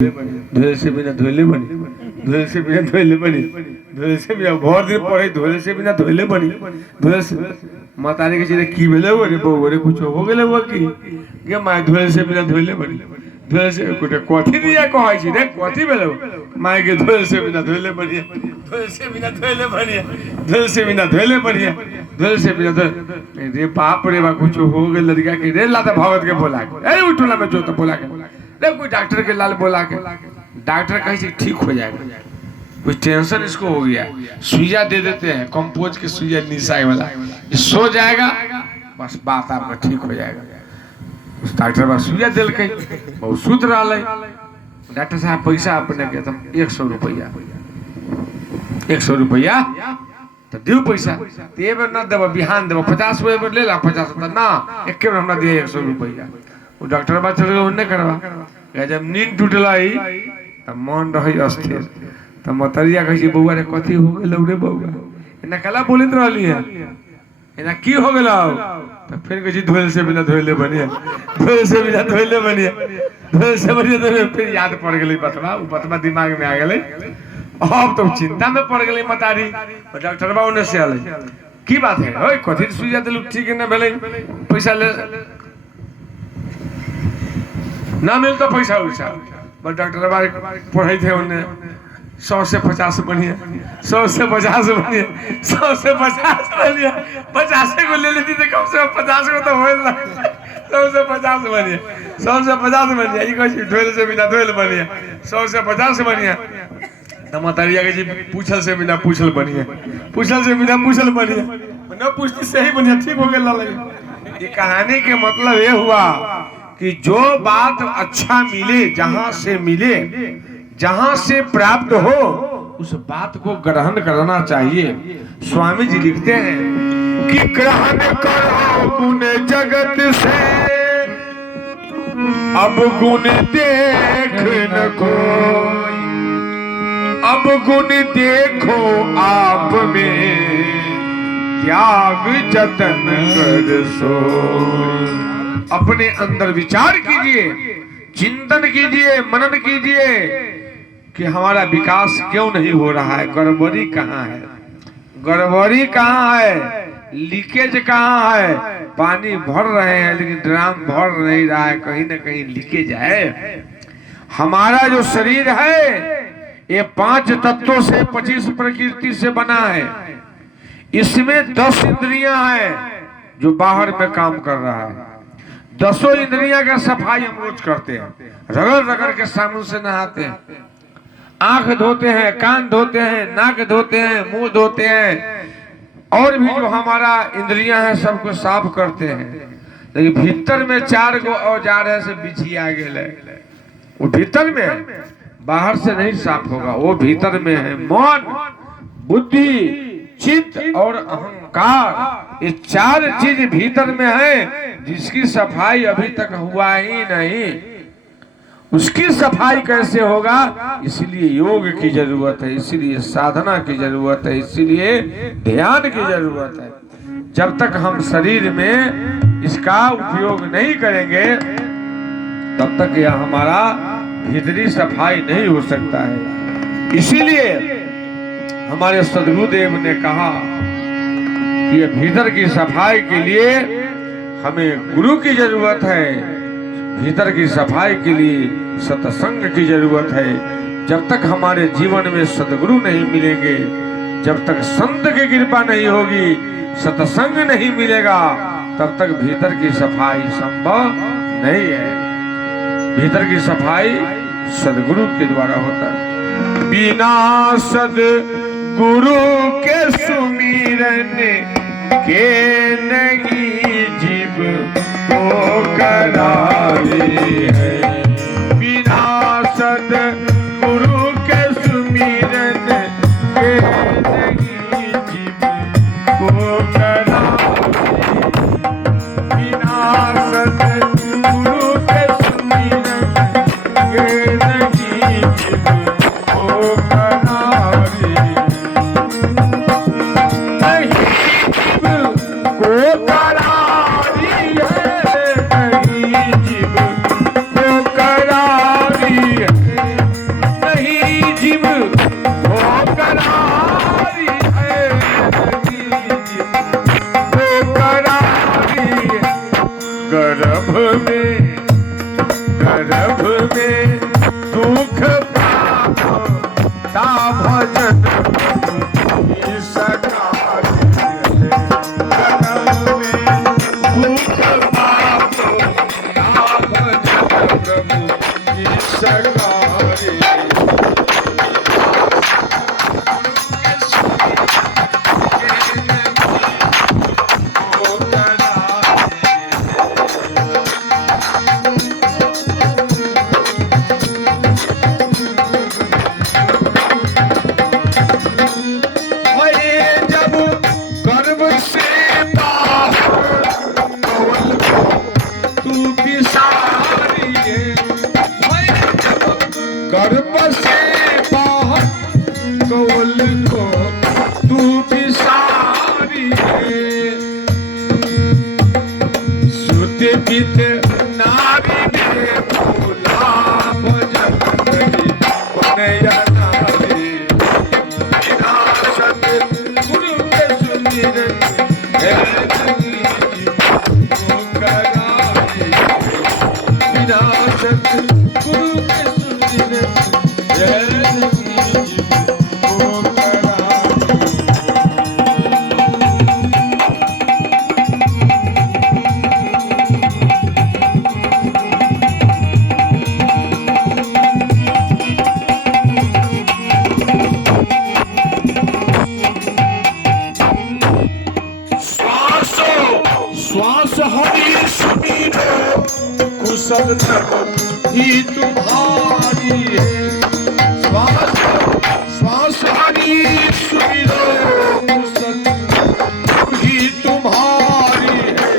धोले से बिना धोले बनी, धोले से बिना धोले बनी, धोले से बिना बहुत दिन पढ़े धोले से बिना धोले बनी, धोले से मातारी के चीज़ की बेले वो रे बहु रे कुछ हो गए वो की क्या माय धोले से बिना धोले बनी, धोले से कुछ कॉफी दिया कहाँ चीज़ है कॉफी बेले माय के धोले से बिना धोले बनी, धोले से बिना धोले बनी, धोले से बिना धोले बनी, धोले से बिना धोले रे बाप रे बाप कुछ हो गए लड़का के रे लाता भागवत के बोला अरे उठोला में जो तो बोला के नहीं कोई डॉक्टर के लाल बोला के डॉक्टर कहीं ठीक हो जाएगा कोई टेंशन इसको हो गया सुइया दे देते हैं कंपोज के सुइया निशाई वाला ये सो जाएगा बस बात आपका ठीक हो जाएगा उस डॉक्टर बस सुइया दिल के बहुत शुद्ध रहा है डॉक्टर साहब पैसा अपने के तुम 100 रुपया 100 रुपया तो दियो पैसा ये बार ना देव बिहान देव 50 रुपये ले ला 50 ना एक बार हमरा दिए 100 रुपया वो डॉक्टर बात चल गए उन्हें करवा जब नींद टूटला ही तब मन रही अस्थिर तब मतरिया कही बउआ रे कथी हो गेल रे बउआ इना कला बोलित रहली है इना की हो गेल तो फिर कही धोल से बिना धोले बनिए धोल से बिना धोले बनिए धोल से बनिए तो फिर याद पड़ गेली बतवा वो बतवा दिमाग में आ गेले अब तो चिंता में पड़ गेली मतारी डॉक्टर बा उन्हें से आले की बात है ओए कथी सुइया देलु ठीक न भेले पैसा ले ना मिलता पैसा उसा बट डॉक्टर बारे पढ़ाई थे उन्हें 100 से 50 बनिए 100 से 50 बनिए 100 से 50 ले लिया 50 को ले लेती तो कम से कम 50 को तो हो ना 100 से 50 बनिए 100 से 50 बनिए ये कुछ ढोल से बिना ढोल बनिए 100 से 50 बनिए तो मतरिया के जी पूछल से बिना पूछल बनिए पूछल से बिना पूछल बनिए न पूछती सही बनिए ठीक हो गया ये कहानी के मतलब ये हुआ कि जो बात अच्छा मिले जहां से प्राप्त हो उस बात को ग्रहण करना चाहिए। स्वामी जी लिखते हैं कि ग्रहण करो गुण जगत से अब गुण देख न कोई अब गुण देखो आप में त्याग जतन कर सोई। अपने अंदर विचार कीजिए चिंतन कीजिए मनन कीजिए कि हमारा विकास क्यों नहीं हो रहा है गड़बड़ी कहाँ है लीकेज कहाँ है पानी भर रहे हैं लेकिन ड्राम भर नहीं रहा है कहीं ना कहीं लीकेज है। हमारा जो शरीर है ये 5 तत्वों से 25 प्रकृति से बना है इसमें 10 इंद्रियां हैं जो बाहर में काम कर रहा है 10 इंद्रियां का सफाई हम रोज करते हैं रगड़ के साबुन से नहाते हैं आंख धोते हैं कान धोते हैं नाक धोते हैं मुंह धोते हैं और भी जो हमारा इंद्रियां हैं सबको साफ करते हैं लेकिन भीतर में 4 गो औजार है से बिछिया गेल वो भीतर में है बाहर से नहीं साफ होगा वो भीतर में है मन बुद्धि चित्त और अहंकार ये 4 चीज भीतर में है जिसकी सफाई अभी तक हुआ ही नहीं उसकी सफाई कैसे होगा इसलिए योग की जरूरत है इसलिए साधना की जरूरत है इसलिए ध्यान की जरूरत है। जब तक हम शरीर में इसका उपयोग नहीं करेंगे तब तक यह हमारा भीतरी सफाई नहीं हो सकता है। इसीलिए हमारे सद्गुरुदेव ने कहा कि भीतर की सफाई के लिए हमें गुरु की जरूरत है भीतर की सफाई के लिए सत्संग की जरूरत है। जब तक हमारे जीवन में सद्गुरु नहीं मिलेंगे जब तक संत की कृपा नहीं होगी सत्संग नहीं मिलेगा तब तक भीतर की सफाई संभव नहीं है। भीतर की सफाई सद्गुरु के द्वारा होता है। बिना सद्गुरु के सुमिरन के नहीं जीव को करावे है बिना सद्गुरु के सुमिरन के नहीं जीव को करावे बिना सद्गुरु के सुमिरन के नहीं जीव को करावे नहीं जीव को करारी गर्भ से बाहर कौल को तू बिसारी है। सुत पित नारी में भूला भजन नहीं बनया नारी। विनाशक गुरु के सुमिरन है जगी वो करारी। विनाशक गुरु के सुमिरन है जगी वो करारी। श्वास हरि सुमिरो कुशल ही तुम्हारी है। श्वास हरि सुमिरो कुशल ही तुम्हारी है।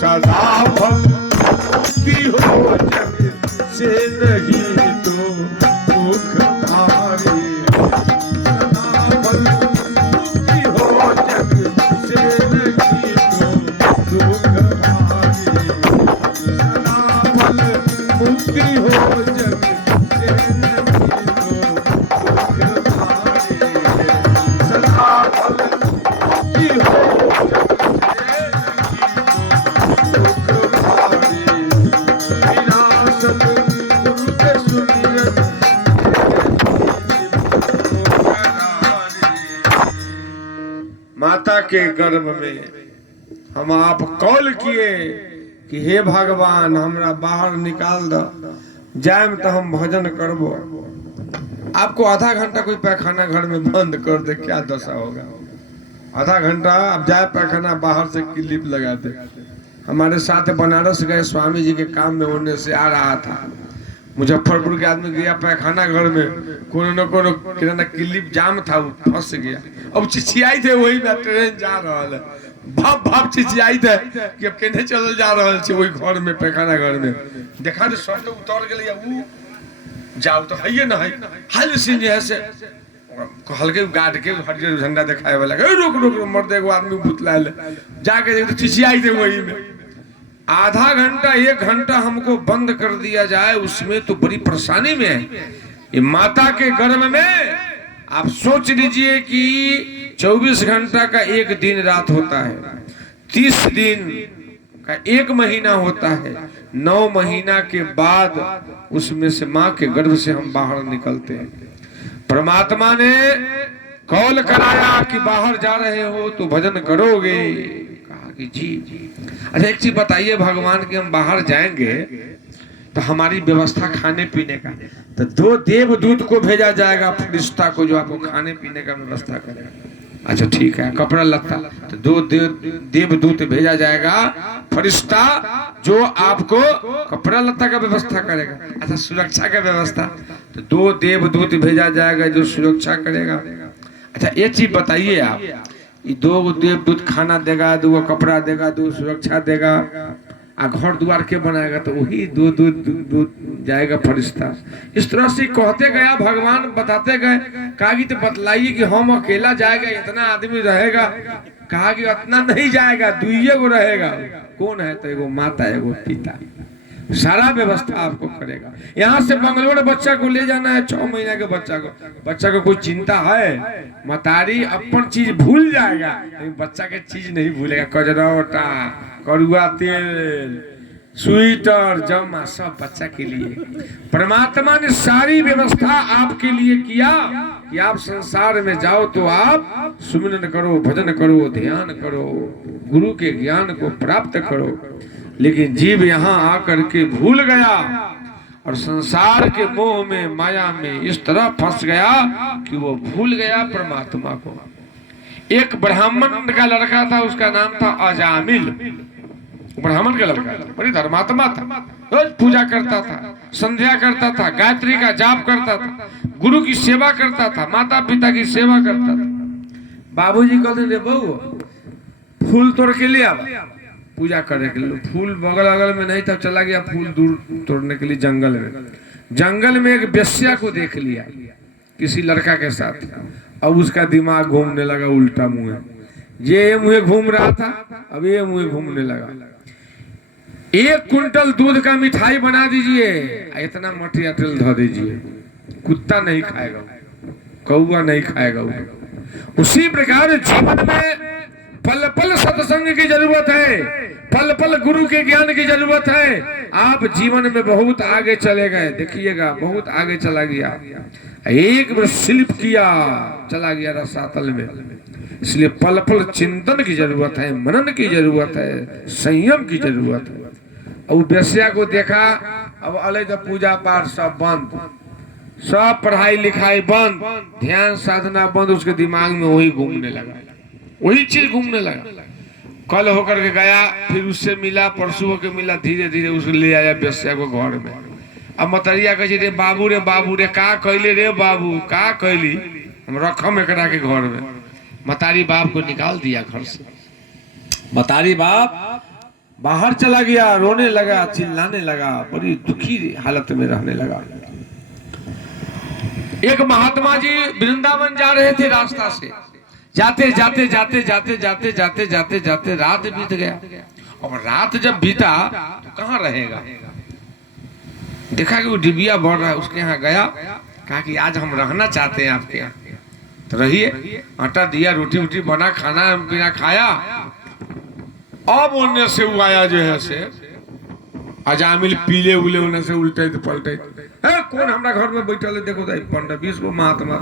सदा भक्ति हो जग से नहीं तो मुख धारी। सदा भक्ति हो जग से नहीं तो मुक्ति हो जग से सदा मुक्ति हो विनाशक गुरु के सुमिरन माता के गर्भ में हम आप कॉल किए कि हे भगवान हमरा बाहर निकाल दो, जाए तो हम भजन करबो। आपको आधा घंटा कोई पैखाना घर में बंद कर दे, क्या दशा होगा? आधा घंटा आप जाए पैखाना बाहर से क्लिप लगा दे। हमारे साथ बनारस गए स्वामी जी के काम में, होने से आ रहा था मुजफ्फरपुर के आदमी गया पैखाना घर में, कोनो न कोनो किराना क्लिप जाम था, वो फंस गया। अब चिचियाई थे वही में ट्रेन जा रहा है, बाप बाप चिचियाई थे कि अब केने चल जा रहा है वही घर में पैखाना घर में। देखा तो सब तो उतर गए, वो जाओ तो है ना है हाल सिंह जी से हल्के गाड़ के हरियर झंडा दिखाए वाला रुक रुक मर दे, एगो आदमी बुतला ले जाके देख तो चिचियाई थे वही में। आधा घंटा 1 घंटा हमको बंद कर दिया जाए, उसमें तो बड़ी परेशानी में है। ये माता के गर्भ में आप सोच लीजिए कि 24 घंटा का 1 दिन रात होता है, 30 दिन का 1 महीना होता है। 9 महीना के बाद उसमें से माँ के गर्भ से हम बाहर निकलते हैं। परमात्मा ने कॉल कराया कि बाहर जा रहे हो तो भजन करोगे, कहा कि जी। अच्छा एक चीज बताइए भगवान कि हम बाहर जाएंगे तो हमारी व्यवस्था खाने पीने का, तो 2 देवदूत को भेजा जाएगा फरिश्ता को जो आपको खाने पीने का व्यवस्था करेगा। अच्छा ठीक है, कपड़ा लत्ता, तो 2 देवदूत भेजा जाएगा फरिश्ता जो आपको कपड़ा लत्ता का व्यवस्था करेगा। अच्छा सुरक्षा का व्यवस्था, तो 2 देवदूत भेजा जाएगा जो सुरक्षा करेगा। अच्छा ये चीज बताइए आप, ये 2 देवदूत खाना देगा, 2 कपड़ा देगा, 2 सुरक्षा देगा, आ घर द्वार के बनाएगा, तो वही 2 जाएगा फरिश्ता। इस तरह से कहते गया भगवान, बताते गए। कहा कि तो बतलाइए कि हम अकेला जाएगा, इतना आदमी रहेगा? कहा कि इतना नहीं जाएगा, 2 गो रहेगा। कौन है? तो एगो माता एगो पिता, सारा व्यवस्था आपको करेगा। यहाँ से बंगलोर बच्चा को ले जाना है, 6 महीना के बच्चा को कोई चिंता है? मतारी अपन चीज भूल जाएगा, बच्चा के चीज नहीं भूलेगा। कजरौटा, कड़ुआ तेल, स्वेटर, जमा सब बच्चा के लिए परमात्मा ने सारी व्यवस्था आपके लिए किया कि आप संसार में जाओ तो आप सुमिरन करो, भजन करो, ध्यान करो, गुरु के ज्ञान को प्राप्त करो। लेकिन जीव यहाँ आकर के भूल गया और संसार के मोह में माया में इस तरह फंस गया कि वो भूल गया परमात्मा को। एक ब्राह्मण का लड़का था, उसका नाम था अजामिल। ब्राह्मण का लड़का था, बड़ी धर्मात्मा था, रोज पूजा करता था, संध्या करता था, गायत्री का जाप करता था, गुरु की सेवा करता था, माता पिता की सेवा करता था। बाबूजी कहते थे बहू फूल तोड़ के ले आओ पूजा करने के लिए। फूल बगल अगल में नहीं था, चला गया फूल दूर तोड़ने के लिए जंगल में। जंगल में एक बेश्या को देख लिया किसी लड़का के साथ। अब उसका दिमाग घूमने लगा उल्टा मुंह, ये मुंह घूम रहा था, अब ये मुंह घूमने लगा। 1 कुंटल दूध का मिठाई बना दीजिए, इतना मटिया तेल धो दीजिए, कुत्ता नहीं खाएगा, कौवा नहीं खाएगा। उसी प्रकार जीवन में पल पल सत्संग की जरूरत है, पल पल गुरु के ज्ञान की जरूरत है। आप जीवन में बहुत आगे चले गए, देखिएगा बहुत आगे चला गया। एक बार स्लिप किया, चला गया रसातल में। इसलिए पल पल चिंतन की जरूरत है, मनन की जरूरत है, संयम की जरूरत है। अब बेश्या को देखा, अब अलग पूजा पाठ सब बंद, सब पढ़ाई लिखाई बंद, ध्यान साधना बंद। उसके दिमाग में वही घूमने लगा, वही चीज घूमने लगा। कल होकर के गया, फिर उससे मिला, परसों होकर मिला, धीरे धीरे उसको ले आया बेश्या को घर में। अब मतरिया कहे रे बाबू रे का कैले रे बाबू, का कैली, हम रखम एकरा के घर में। मतारी बाप को निकाल दिया घर से। मतारी बाप बाहर चला गया, रोने लगा, चिल्लाने लगा, बड़ी दुखी हालत में रहने लगा। एक महात्मा जी वृंदावन जा रहे थे, रास्ता से जाते जाते जाते जाते जाते जाते जाते जाते रात बीत गया। और रात जब बीता तो कहाँ रहेगा, देखा कि वो डिबिया बढ़ रहा है, उसके यहाँ गया, कहा कि आज हम रहना चाहते हैं आपके यहाँ, तो रहिए। आटा दिया, रोटी वोटी बना, खाना पीना खाया। अब उनने से वो आया जो है से अजामिल, पीले उले उन्हें से उल्टे पलटे, है कौन हमारा घर में बैठल है, देखो 15-20 गो महात्मा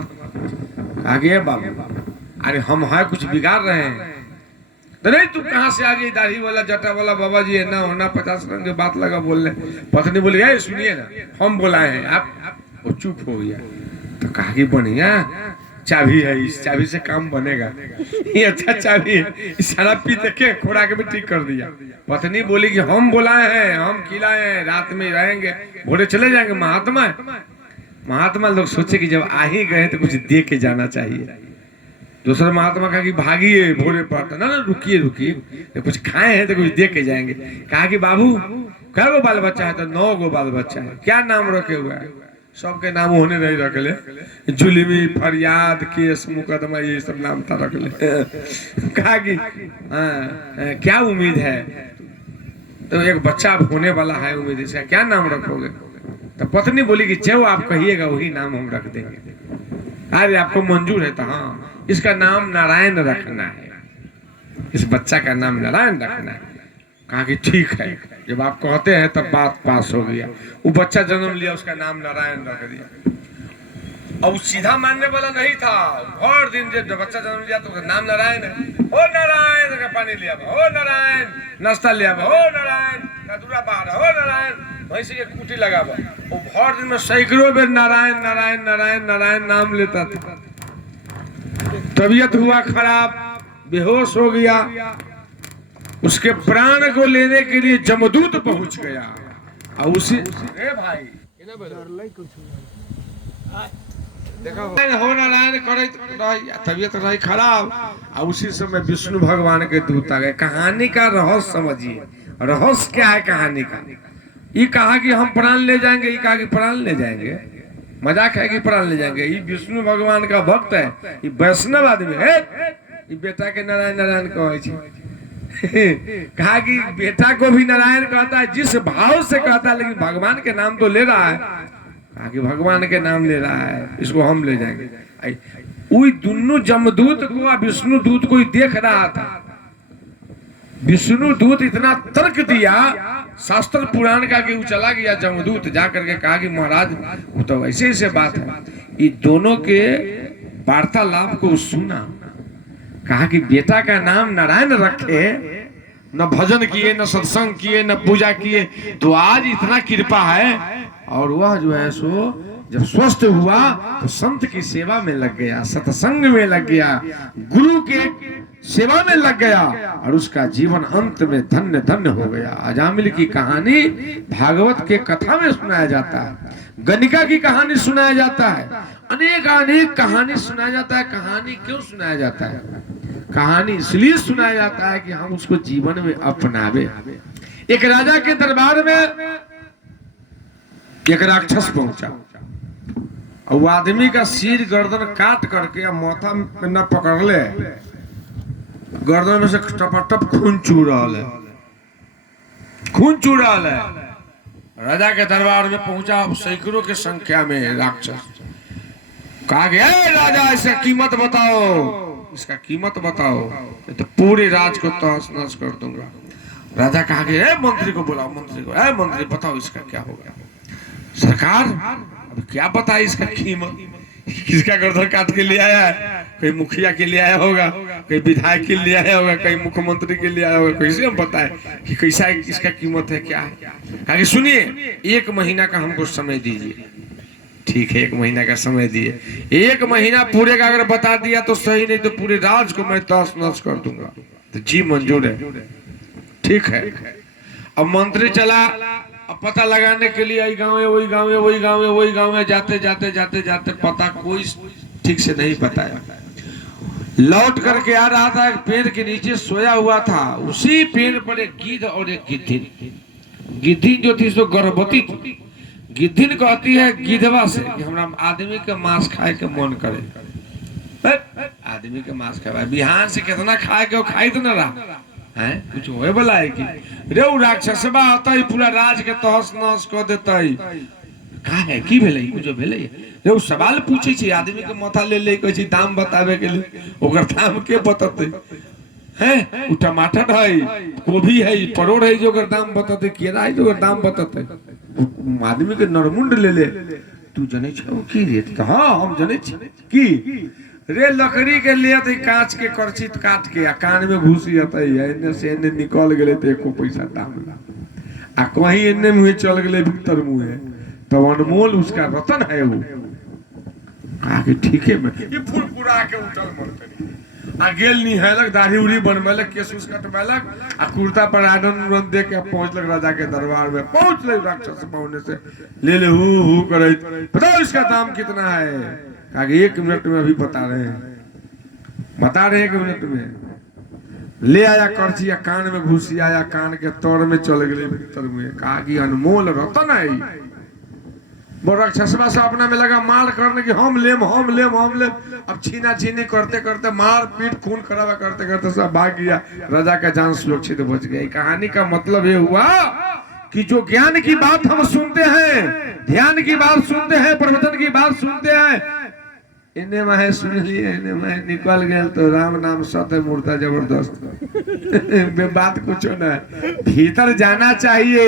आगे। बाबू अरे हम है कुछ बिगाड़ रहे हैं, तो नहीं तू कहाँ से आ गई, दाढ़ी वाला जटा वाला बाबा जी है ना होना, 50 रंग की बात लगा बोलने। पत्नी बोली सुनिए ना, हम बुलाए हैं आप। वो चुप हो गया। तो कहा कि बढ़िया चाबी है, इस चाबी से काम बनेगा, ये अच्छा चाबी है, इस शराब पी के खुराक भी ठीक कर दिया। पत्नी बोली कि हम बुलाए हैं, हम खिलाए हैं, रात में रहेंगे, भोरे चले जाएंगे। महात्मा लोग सोचे कि जब आ ही गए तो कुछ दे के जाना चाहिए। दूसरा महात्मा कहा कि भागिए भोरे पड़ता ना, रुकिए तो कुछ खाए हैं तो कुछ दे के जाएंगे। कहा कि बाबू कै गो बाल बच्चा है, तो 9 गो बाल बच्चा है, क्या नाम रखे हुआ है, सबके नाम होने नहीं रख ले, जुलमी फरियाद केस मुकदमा ये सब नाम था रख ले। कहा कि क्या उम्मीद है, तो एक बच्चा होने वाला है, उम्मीद इसका क्या नाम रखोगे। तो पत्नी बोली कि जो आप कहिएगा वही नाम हम रख देंगे। अरे आपको मंजूर है, तो हाँ इसका नाम नारायण रखना है, इस बच्चा का नाम नारायण रखना है। कहा कि ठीक है, जब आप कहते हैं तब बात पास हो गया। वो बच्चा जन्म लिया, उसका नाम नारायण रख दिया। अब सीधा मानने वाला नहीं था, हर दिन जब बच्चा जन्म लिया तो उसका नाम नारायण है। ओ नारायण का पानी लिया, ओ नारायण नाश्ता लिया, ओ नारायण कदूरा बाहर, ओ नारायण भैंसी के कुटी लगा। वो हर दिन में सैकड़ों बेर नारायण नारायण नारायण नारायण नाम लेता था। तबीयत हुआ खराब, बेहोश हो गया। उसके प्राण को लेने के लिए जमदूत पहुंच गया। और उसी भाई देखो हो नारायण करे, तबीयत रही खराब। और उसी समय विष्णु भगवान के दूत आ गए। कहानी का रहस्य समझिए, रहस्य क्या है कहानी का। ये कहा कि हम प्राण ले जाएंगे, ये कहा कि प्राण ले जाएंगे, मजाक है कि प्राण ले जाएंगे। ये विष्णु भगवान का भक्त है, ये वैष्णव आदमी है, ये बेटा के नारायण नारायण कहे। कहा कि बेटा को भी नारायण कहता है, जिस भाव से कहता है, लेकिन भगवान के नाम तो ले रहा है। कहा कि भगवान के नाम ले रहा है, इसको हम ले जाएंगे। वही दोनों जमदूत को विष्णु दूत को देख रहा था। विष्णु दूत इतना तर्क दिया शास्त्र पुराण का कि वो चला गया जमदूत जाकर के कहा कि महाराज वो तो ऐसे ऐसे बात है। ये दोनों के वार्तालाप को सुना, कहा कि बेटा का नाम नारायण रखे न भजन किए, न सत्संग किए, न पूजा किए, तो आज इतना कृपा है। और वह जो है सो जब स्वस्थ हुआ तो संत की सेवा में लग गया, सत्संग में लग गया, गुरु के सेवा में लग गया, और उसका जीवन अंत में धन्य धन्य हो गया। अजामिल की कहानी भागवत के कथा में सुनाया जाता है, गणिका की कहानी सुनाया जाता है, अनेक अनेक कहानी सुनाया जाता है। कहानी क्यों सुनाया जाता है? कहानी इसलिए सुनाया जाता है कि हम उसको जीवन में अपनावे। एक राजा के दरबार में एक राक्षस पहुंचा, और वो आदमी का सिर गर्दन काट करके माथा में न पकड़ ले, गर्दन में से टपटप खून चू रहा है, खून चू रहा है। राजा के दरबार में पहुंचा सैकड़ों की संख्या में राक्षस। कहा गया राजा इसका कीमत बताओ, इसका कीमत बताओ, तो पूरे राज को तहस नहस कर दूंगा। राजा कहा गया मंत्री को बुलाओ, मंत्री को, मंत्री बताओ इसका क्या होगा। सरकार अब क्या बताए इसका कीमत, किसका गर्दन काट के ले आया है? कोई मुखिया के लिए आया होगा, कोई विधायक के लिए आया होगा, कोई मुख्यमंत्री के लिए आया होगा। कैसे हम बताए कि कैसा इसका कीमत है, क्या है? कहा सुनिए 1 महीना का हमको समय दीजिए। ठीक है 1 महीना का समय दिए। 1 महीना पूरे का अगर बता दिया तो सही, नहीं तो पूरे राज को मैं तहस नहस कर दूंगा। तो जी मंजूर है, ठीक है। अब मंत्री चला, अब पता लगाने के लिए आई गांव है, वही गांव है, वही गांव है, वही गांव है, जाते जाते जाते जाते पता कोई ठीक से नहीं बताया। लौट करके आ रहा था, एक पेड़ के नीचे सोया हुआ था। उसी पेड़ पर एक गिद्ध और एक गिद्धिन। गिद्धिन जो थी सो गर्भवती थी। गिद्धिन कहती है गिद्धवा से कि हमरा आदमी के मांस खाए के मन करे। आदमी के मांस खाए बिहान से कितना खाए के खाई तो न रहा है, कुछ होए वाला है कि रे उ राक्षसबा आता है पूरा राज के तहस नहस कर देता है। का है की भेलै, कुछ भेलै रे उ सवाल पूछे छी, आदमी के माथा ले ले कहै छी दाम बतावे के लिए, ओकर दाम के बतते हैं? उ टमाटर है, गोभी है, परोड़ है, जो ओकर दाम बतते, केरा है जो ओकर दाम बतते। आदमी के नरमुंड ले ले, तू जने छौ की रेट? हां हम जने छी की रे लकड़ी के लिए थे, कांच के करची काट के आ कान में घुसी जाता है, एने से एने निकल गेले तो एको पैसा दाम ना, आ कहीं एने मुंह चल गेले भीतर मुंह है, तो अनमोल उसका रतन है वो। आगे ठीक है, मैं ये फुरफुरा के उठल मन करी आ गेल निहालक, दाढ़ी उड़ी बनवेलक, केस उस कटवेलक, आ कुर्ता पर आनंद दे के पहुंचलक राजा के दरबार में। पहुंच ले राक्षस पहुंचने से ले ले हु करैत, बताओ इसका दाम कितना है? आगे 1 मिनट में अभी बता रहे हैं, बता रहे हैं 1 मिनट में। ले आया करची, कान में घुसी आया, कान के तौर में चल गए भीतर में। कहा कि अनमोल रतन है। वो राक्षसवा से अपना में लगा मार करने की, हम लेम हम लेम हम लेम। अब छीना छीनी करते करते, मार पीट खून खराबा करते करते सब भाग गया, राजा का जान सुरक्षित बच गया। कहानी का मतलब ये हुआ कि जो ज्ञान की बात हम सुनते हैं, ध्यान की बात सुनते हैं, प्रवचन की बात सुनते हैं, इन्हें मैं सुन लिए, इन्हें मैं निकल गया तो राम नाम सत्य मूर्ता जबरदस्त। बात कुछ ना, भीतर जाना चाहिए।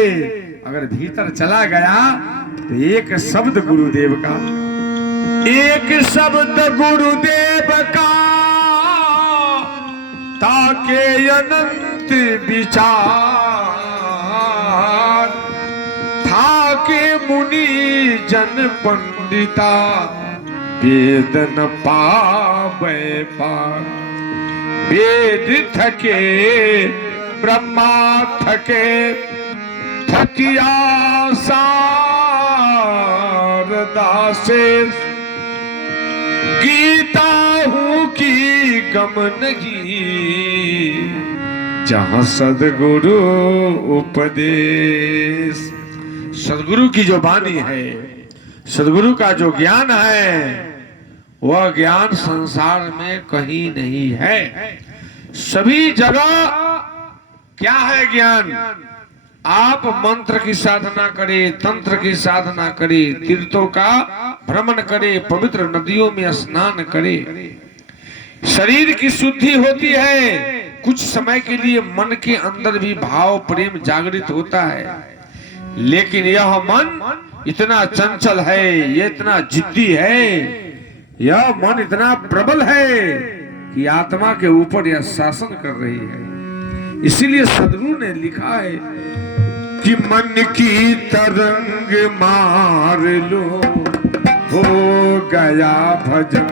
अगर भीतर चला गया तो एक शब्द गुरुदेव का, एक शब्द गुरुदेव का ताके अनंत विचार, था के मुनि जन पंडिता वेद न पावे पार। वेद थके ब्रह्मा थके, थकिया शारदा से, गीता हूँ की गम नहीं, जहाँ सदगुरु उपदेश। सदगुरु की जो वाणी है, सदगुरु का जो ज्ञान है, वह ज्ञान संसार में कहीं नहीं है। सभी जगह क्या है ज्ञान? आप मंत्र की साधना करें, तंत्र की साधना करें, तीर्थों का भ्रमण करें, पवित्र नदियों में स्नान करें, शरीर की शुद्धि होती है। कुछ समय के लिए मन के अंदर भी भाव प्रेम जागृत होता है, लेकिन यह मन इतना चंचल है, ये इतना जिद्दी है, यह मन इतना प्रबल है कि आत्मा के ऊपर यह शासन कर रही है। इसीलिए सदगुरु ने लिखा है कि मन की तरंग मार लो हो गया भजन,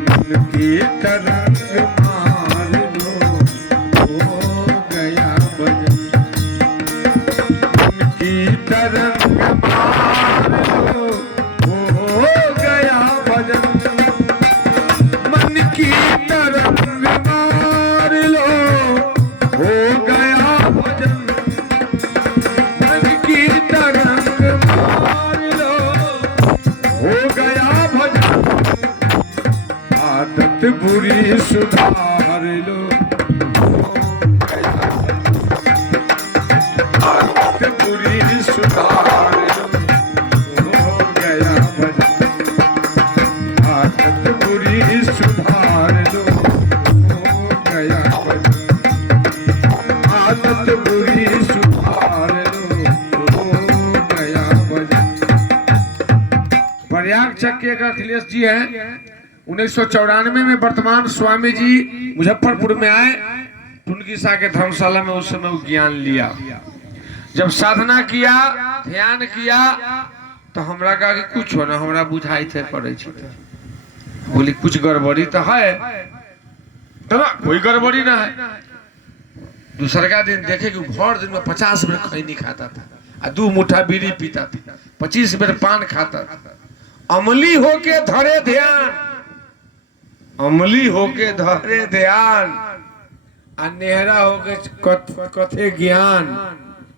मन की तरंग मार लो हो गया भजन, मन की तरंग मार लो हो गया भजन, मन की तरंग मार लो हो गया भजन, मन की तरंग मार लो हो गया भजन, आदत बुरी सुधार लो आदत बुरी सुधार लो हो गया भजन, आदत बुरी सुधार लो हो गया भजन, आदत बुरी सुधार लो हो गया भजन। प्रयाग चक्र के अखिलेश जी हैं। 1994 में वर्तमान स्वामी जी मुजफ्फरपुर में आए। टुनकिसा के धर्मशाला में उस समय वो ज्ञान लिया। जब साधना किया, ध्यान किया, तो हमरा कहा कि कुछ हो ना, हमरा बुझाई थे पड़े। बोली कुछ गड़बड़ी तो है, तो ना कोई गड़बड़ी ना है। दूसरा का दिन देखे कि भर दिन में 50 बेर खैनी खाता था, 2 मुठ्ठा बीड़ी पीता था, 25 बेर पान खाता था। अमली होके धरे ध्यान, अमली होके धरे ध्यान, नेहरा होके कथे ज्ञान।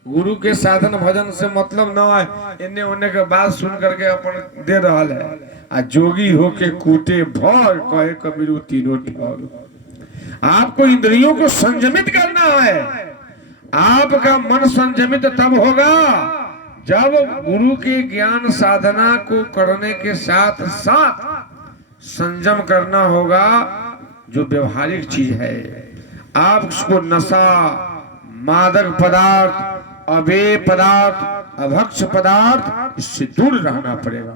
गुरु के साधन भजन से मतलब न है, इन्ने उन्ने के बात सुन करके अपन दे रहा है। जोगी होके कूटे भर, कहे कबीर तीनों ठग। आपको इंद्रियों को संयमित करना है। आपका मन संयमित तब होगा जब गुरु के ज्ञान साधना को करने के साथ साथ संयम करना होगा, जो व्यवहारिक चीज है। आप उसको नशा, मादक पदार्थ, अवेय पदार्थ, अभक्ष पदार्थ, इससे दूर रहना पड़ेगा,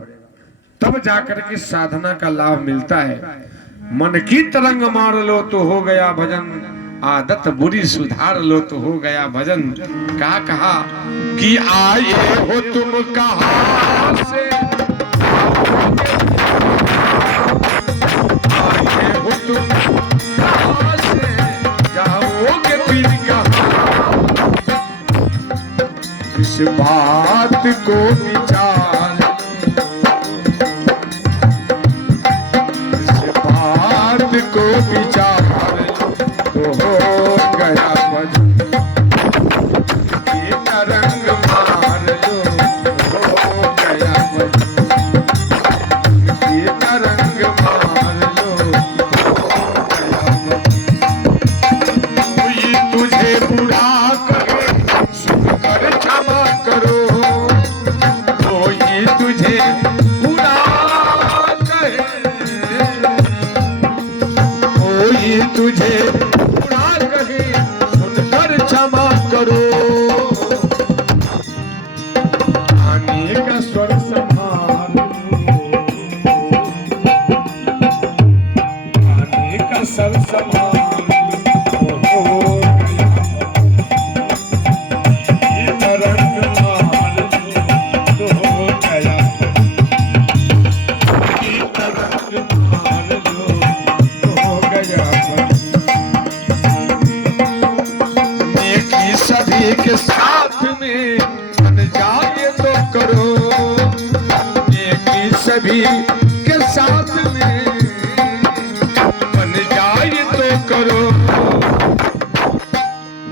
तब जाकर के साधना का लाभ मिलता है। मन की तरंग मार लो तो हो गया भजन, आदत बुरी सुधार लो तो हो गया भजन। कहा कि आए हो तुम कहां से, आए हो तुम कहां से, जाओगे फिर कहां। इस बात को विचार, इस बात को विचार तो हो गया भजन। ये तरंग मार लो हो गया भजन, ये तरंग मार लो हो गया भजन। कोई तुझे बुरा करे सुनकर क्षमा करो, कोई तुझे बुरा कहे, कोई तुझे क्षमा करो। आने का स्वर संभाल लो, आने का स्वर संभाल लो हो गया। ये तरंग मार लो तो हो गया, ये तरंग मार लो तो हो गया। सभी के साथ में बन जाए तो करो, नेकी सभी के साथ में बन जाए तो करो।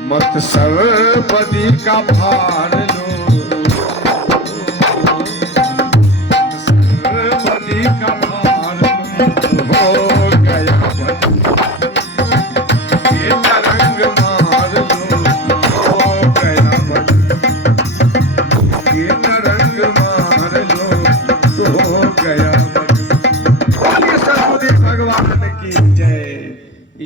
मत सर्वपदी का भार लो, सर्वपदी का भार हो गया भजन। ये तरंग मार लो हो गया भजन, ये तरंग मार लो तो हो गया भजन। सतगुरु भगवान की